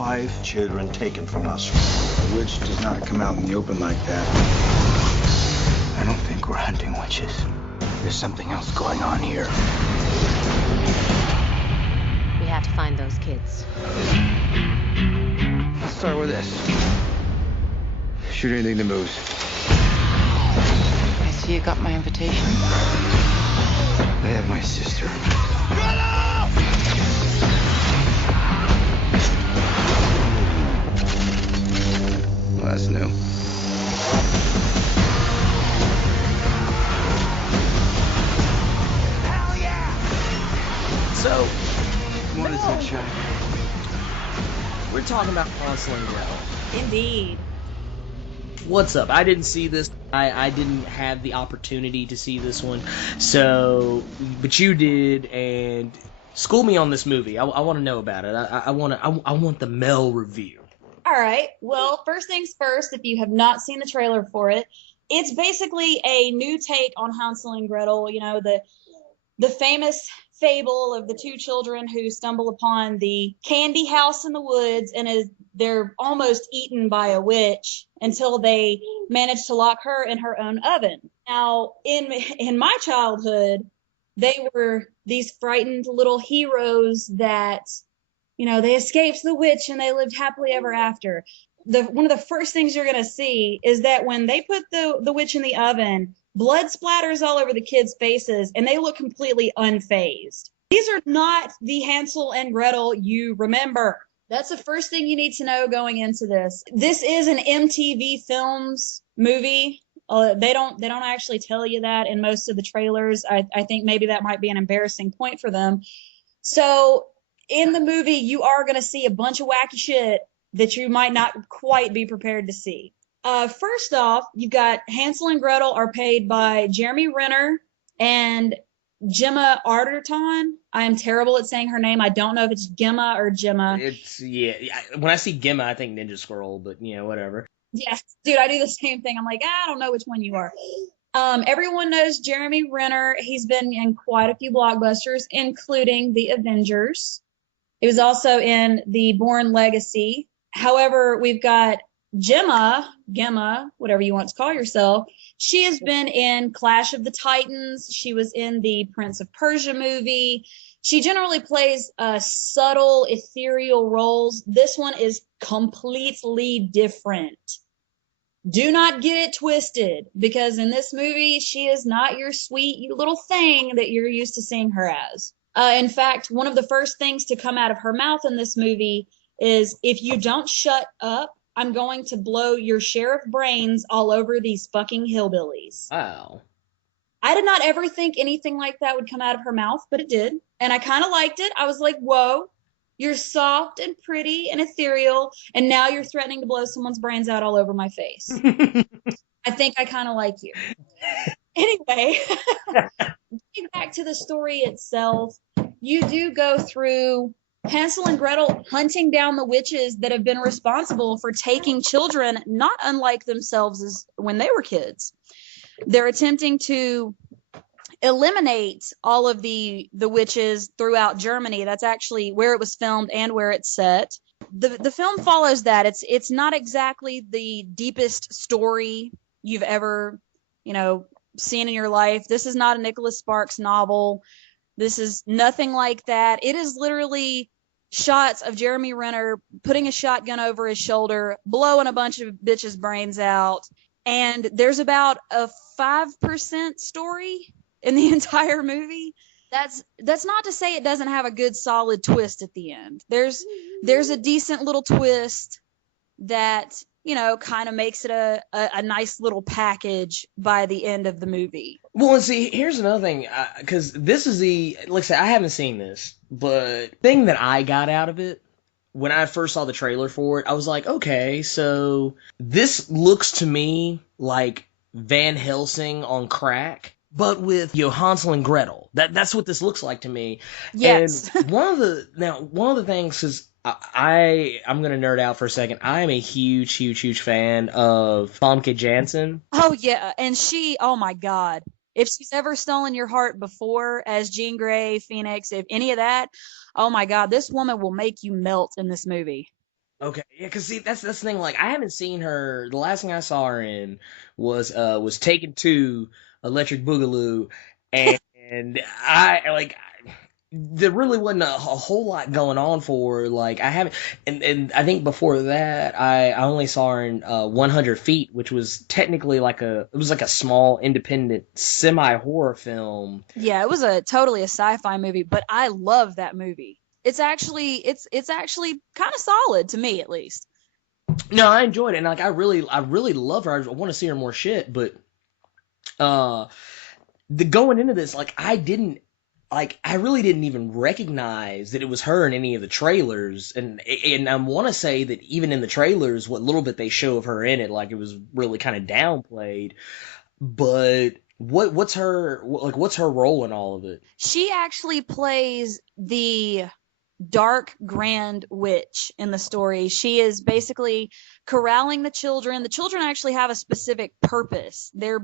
5 children taken from us. A witch does not come out in the open like that. I don't think we're hunting witches. There's something else going on here. We have to find those kids. Let's start with this. Shoot anything that moves. I see you got my invitation. I have my sister. Well, that's new. Hell yeah! So, What is it, Chuck? we're talking about Hansel and Gretel. Indeed. What's up? I didn't see this. I didn't have the opportunity to see this one. So, but you did, and school me on this movie. I want to know about it. I want the Mel review. All right. Well, first things first, if you have not seen the trailer for it, it's basically a new take on Hansel and Gretel. You know, the famous fable of the two children who stumble upon the candy house in the woods and they're almost eaten by a witch until they manage to lock her in her own oven. Now, in my childhood, they were these frightened little heroes that, you know, they escaped the witch and they lived happily ever after. One of the first things you're going to see is that when they put the witch in the oven, blood splatters all over the kids' faces and they look completely unfazed. These are not the Hansel and Gretel you remember. That's the first thing you need to know going into this. This is an MTV Films movie. They don't actually tell you that in most of the trailers. I think maybe that might be an embarrassing point for them. So in the movie, you are going to see a bunch of wacky shit that you might not quite be prepared to see. First off, you've got Hansel and Gretel are played by Jeremy Renner and Gemma Arterton. I am terrible at saying her name. I don't know if it's Gemma or Gemma. Yeah. When I see Gemma, I think Ninja Squirrel, but you know, whatever. Yeah, dude, I do the same thing. I'm like, I don't know which one you are. Everyone knows Jeremy Renner. He's been in quite a few blockbusters, including The Avengers. He was also in The Bourne Legacy. However, we've got Gemma, whatever you want to call yourself. She has been in Clash of the Titans. She was in the Prince of Persia movie. She generally plays subtle, ethereal roles. This one is completely different. Do not get it twisted, because in this movie, she is not your sweet little thing that you're used to seeing her as. In fact, one of the first things to come out of her mouth in this movie is, if you don't shut up, I'm going to blow your sheriff brains all over these fucking hillbillies. Wow. I did not ever think anything like that would come out of her mouth, but it did. And I kind of liked it. I was like, whoa, you're soft and pretty and ethereal, and now you're threatening to blow someone's brains out all over my face. I think I kind of like you. Anyway, getting back to the story itself, you do go through Hansel and Gretel hunting down the witches that have been responsible for taking children not unlike themselves as when they were kids. They're attempting to eliminate all of the witches throughout Germany. That's actually where it was filmed and where it's set. The film follows that. It's not exactly the deepest story you've ever, seen in your life. This is not a Nicholas Sparks novel. This is nothing like that. It is literally shots of Jeremy Renner putting a shotgun over his shoulder, blowing a bunch of bitches' brains out. And there's about a 5% story in the entire movie. That's not to say it doesn't have a good solid twist at the end. There's a decent little twist that, kind of makes it a nice little package by the end of the movie. Well, and see, here's another thing, because this is like I said, I haven't seen this, but thing that I got out of it, when I first saw the trailer for it, I was like, okay, so this looks to me like Van Helsing on crack, but with Hansel and Gretel. That's what this looks like to me. Yes. And one of the things is, I'm gonna nerd out for a second. I am a huge fan of Famke Jansen. Oh yeah, and oh my God. If she's ever stolen your heart before as Jean Grey, Phoenix, if any of that, oh my God, this woman will make you melt in this movie. Okay, yeah, cause see, that's the thing. Like, I haven't seen her. The last thing I saw her in was Taken 2, Electric Boogaloo, and I like there really wasn't a whole lot going on for her. Like, I haven't, and I think before that I only saw her in 100 Feet, which was technically it was like a small independent semi horror film. Yeah, it was totally a sci-fi movie, but I love that movie. It's actually kind of solid to me, at least. No, I enjoyed it, and like I really love her. I want to see her more shit, but uh, the going into this, like I really didn't even recognize that it was her in any of the trailers, and I want to say that even in the trailers, what little bit they show of her in it, like it was really kind of downplayed. But what's her role in all of it? She actually plays the dark grand witch in the story. She is basically corralling the children. The children actually have a specific purpose. They're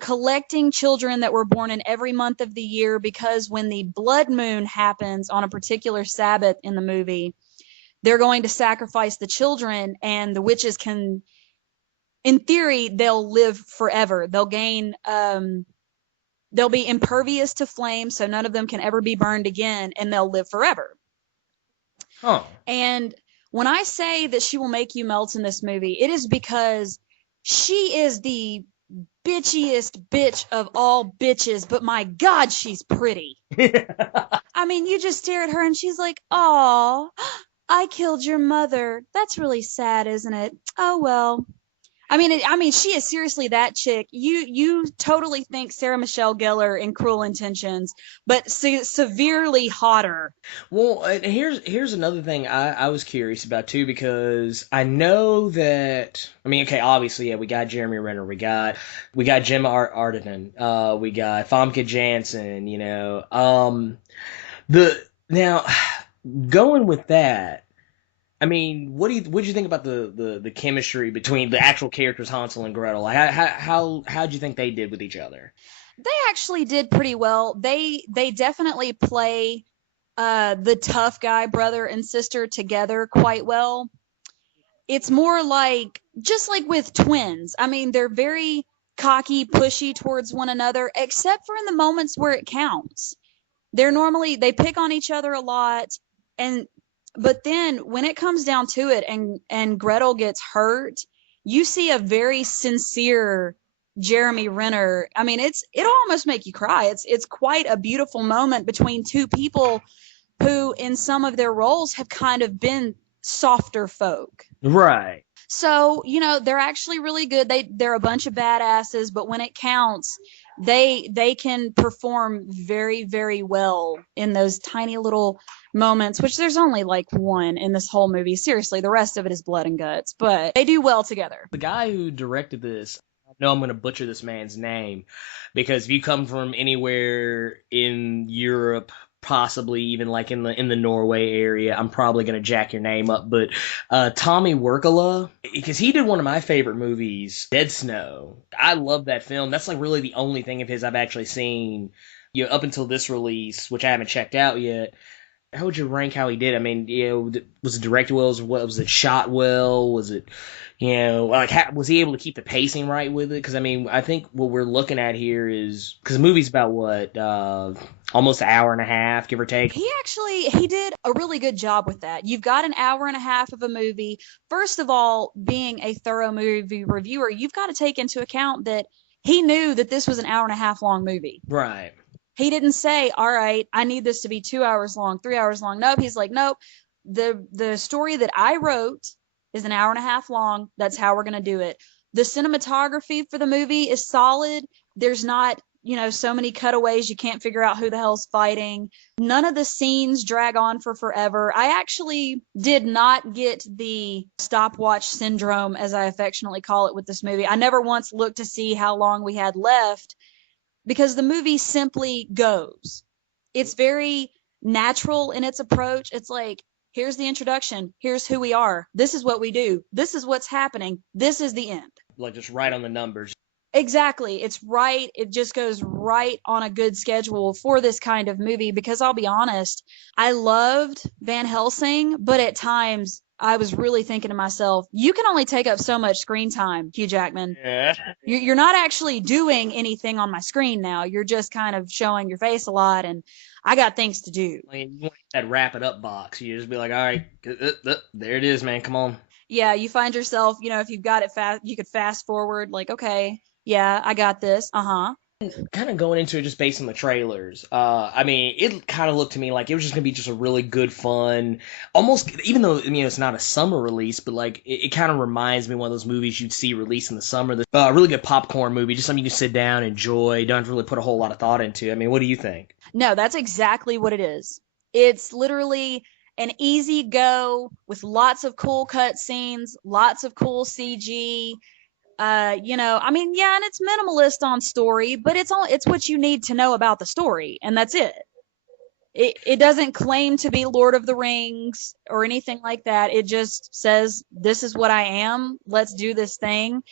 collecting children that were born in every month of the year, because when the blood moon happens on a particular Sabbath in the movie, they're going to sacrifice the children, and the witches can, in theory, they'll live forever. They'll be impervious to flame, so none of them can ever be burned again, and they'll live forever. Huh. And when I say that she will make you melt in this movie, it is because she is the bitchiest bitch of all bitches, but my God, she's pretty. I mean, you just stare at her and she's like, "Aw, I killed your mother. That's really sad, isn't it? Oh, well." I mean, she is seriously that chick. You totally think Sarah Michelle Gellar in Cruel Intentions, but severely hotter. Well, here's another thing I was curious about too, because I know that, I mean, okay, obviously, yeah, we got Jeremy Renner, we got Gemma Arterton, we got Famke Jansen, now going with that. I mean, what do you think about the chemistry between the actual characters Hansel and Gretel? Like, how'd you think they did with each other? They actually did pretty well. They definitely play the tough guy brother and sister together quite well. It's more like, just like with twins. I mean, they're very cocky, pushy towards one another, except for in the moments where it counts. They pick on each other a lot, but then when it comes down to it, and Gretel gets hurt, you see a very sincere Jeremy Renner. I mean, it'll almost make you cry. It's quite a beautiful moment between two people who, in some of their roles, have kind of been softer folk. Right. So, they're actually really good. They're a bunch of badasses, but when it counts, they can perform very, very well in those tiny little moments, which there's only like one in this whole movie. Seriously, the rest of it is blood and guts, but they do well together. The guy who directed this, I know I'm going to butcher this man's name, because if you come from anywhere in Europe, possibly even like in the Norway area, I'm probably going to jack your name up, but Tommy Wirkola, because he did one of my favorite movies, Dead Snow. I love that film. That's like really the only thing of his I've actually seen, up until this release, which I haven't checked out yet. How would you rank how he did? I mean, was it directed well? Was it shot well? Was it, was he able to keep the pacing right with it? Because, I mean, I think what we're looking at here is, because the movie's about almost an hour and a half, give or take. He did a really good job with that. You've got an hour and a half of a movie. First of all, being a thorough movie reviewer, you've got to take into account that he knew that this was an hour and a half long movie. Right. He didn't say, all right, I need this to be 2 hours long, 3 hours long. Nope. He's like, nope. The story that I wrote is an hour and a half long. That's how we're going to do it. The cinematography for the movie is solid. There's not, so many cutaways. You can't figure out who the hell's fighting. None of the scenes drag on for forever. I actually did not get the stopwatch syndrome, as I affectionately call it, with this movie. I never once looked to see how long we had left, because the movie simply goes. It's very natural in its approach. It's like, here's the introduction. Here's who we are. This is what we do. This is what's happening. This is the end. Like, just right on the numbers. Exactly. It's right. It just goes right on a good schedule for this kind of movie because I'll be honest, I loved Van Helsing, but at times I was really thinking to myself, you can only take up so much screen time, Hugh Jackman. Yeah. You're not actually doing anything on my screen now. You're just kind of showing your face a lot, and I got things to do. Like, you want that wrap it up box. You just be like, all right, there it is, man. Come on. Yeah, you find yourself, if you've got it fast, you could fast forward, like, okay, yeah, I got this. Uh-huh. Kind of going into it just based on the trailers. I mean, it kind of looked to me like it was just gonna be just a really good, fun, almost, even though it's not a summer release, but like it kind of reminds me of one of those movies you'd see released in the summer. The really good popcorn movie, just something you can sit down, enjoy, don't really put a whole lot of thought into. I mean, what do you think? No, that's exactly what it is. It's literally an easy go with lots of cool cut scenes, lots of cool CG. And it's minimalist on story, but it's what you need to know about the story, and that's it. It doesn't claim to be Lord of the Rings or anything like that. It just says, this is what I am. Let's do this thing.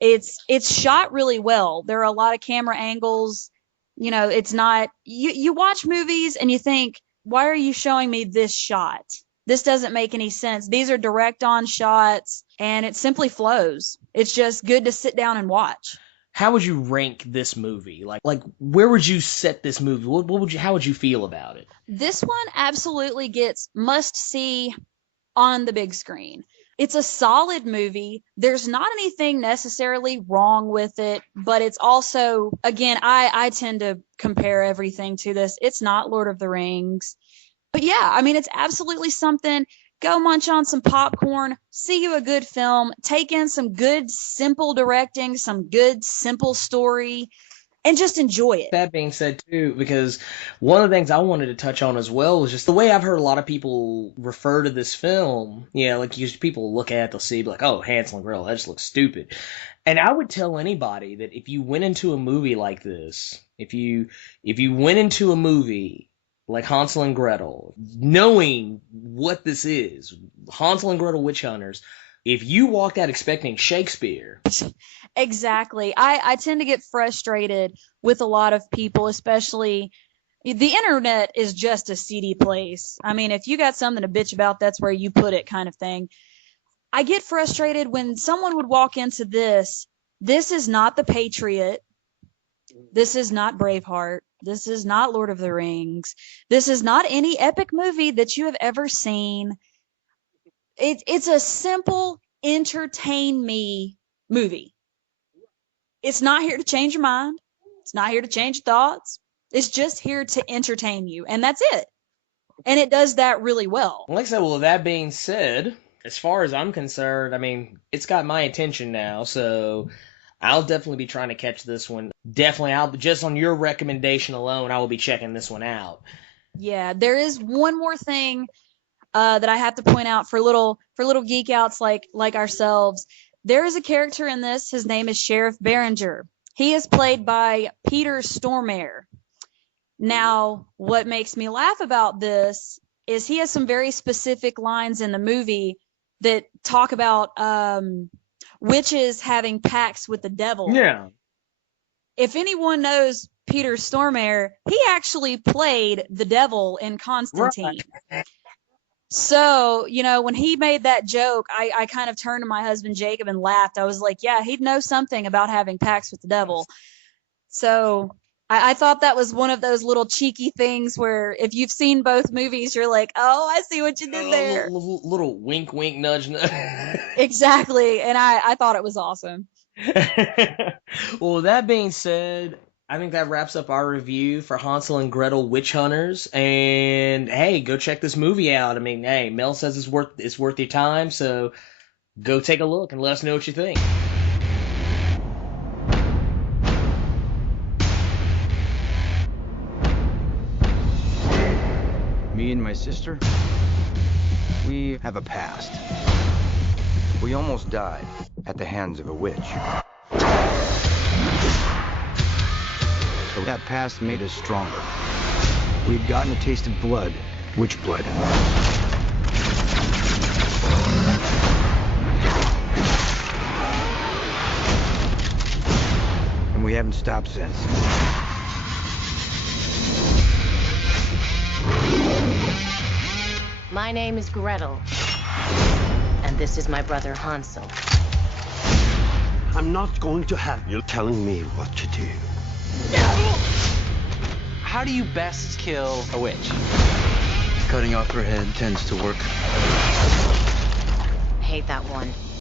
It's shot really well. There are a lot of camera angles. It's not, you watch movies and you think, why are you showing me this shot? This doesn't make any sense. These are direct on shots, and it simply flows. It's just good to sit down and watch. How would you rank this movie? Like where would you set this movie? How would you feel about it? This one absolutely gets must see on the big screen. It's a solid movie. There's not anything necessarily wrong with it, but it's also, again, I tend to compare everything to this. It's not Lord of the Rings. But yeah, I mean, it's absolutely something. Go munch on some popcorn, see you a good film, take in some good, simple directing, some good, simple story, and just enjoy it. That being said, too, because one of the things I wanted to touch on as well was just the way I've heard a lot of people refer to this film. Yeah, like people look at it, they'll see, like, oh, Hansel and Gretel, that just looks stupid. And I would tell anybody that if you went into a movie like this, if you went into a movie like Hansel and Gretel, knowing what this is, Hansel and Gretel Witch Hunters, if you walked out expecting Shakespeare. Exactly. I tend to get frustrated with a lot of people, especially the internet is just a seedy place. I mean, if you got something to bitch about, that's where you put it, kind of thing. I get frustrated when someone would walk into this. This is not The Patriot. This is not Braveheart. This is not Lord of the Rings. This is not any epic movie that you have ever seen. It's a simple, entertain me movie. It's not here to change your mind. It's not here to change your thoughts. It's just here to entertain you, and that's it. And it does that really well. Like I said, well, that being said, as far as I'm concerned, I mean, it's got my attention now, so I'll definitely be trying to catch this one. Definitely, just on your recommendation alone, I will be checking this one out. Yeah, there is one more thing that I have to point out for little geek outs like ourselves. There is a character in this. His name is Sheriff Behringer. He is played by Peter Stormare. Now, what makes me laugh about this is he has some very specific lines in the movie that talk about witches having pacts with the devil. Yeah. If anyone knows Peter Stormare, he actually played the devil in Constantine. Right. So, when he made that joke, I kind of turned to my husband Jacob and laughed. I was like, yeah, he'd know something about having pacts with the devil. So I thought that was one of those little cheeky things where if you've seen both movies, you're like, oh, I see what you did there. Little wink, wink, nudge, nudge. Exactly. And I thought it was awesome. Well, that being said, I think that wraps up our review for Hansel and Gretel Witch Hunters. And hey, go check this movie out. I mean, hey, Mel says it's worth your time, so go take a look and let us know what you think. Me and my sister, we have a past. We almost died at the hands of a witch. That past made us stronger. We'd gotten a taste of blood, witch blood. and we haven't stopped since. My name is Gretel. And this is my brother Hansel. I'm not going to have you telling me what to do. How do you best kill a witch? Cutting off her head tends to work. Hate that one.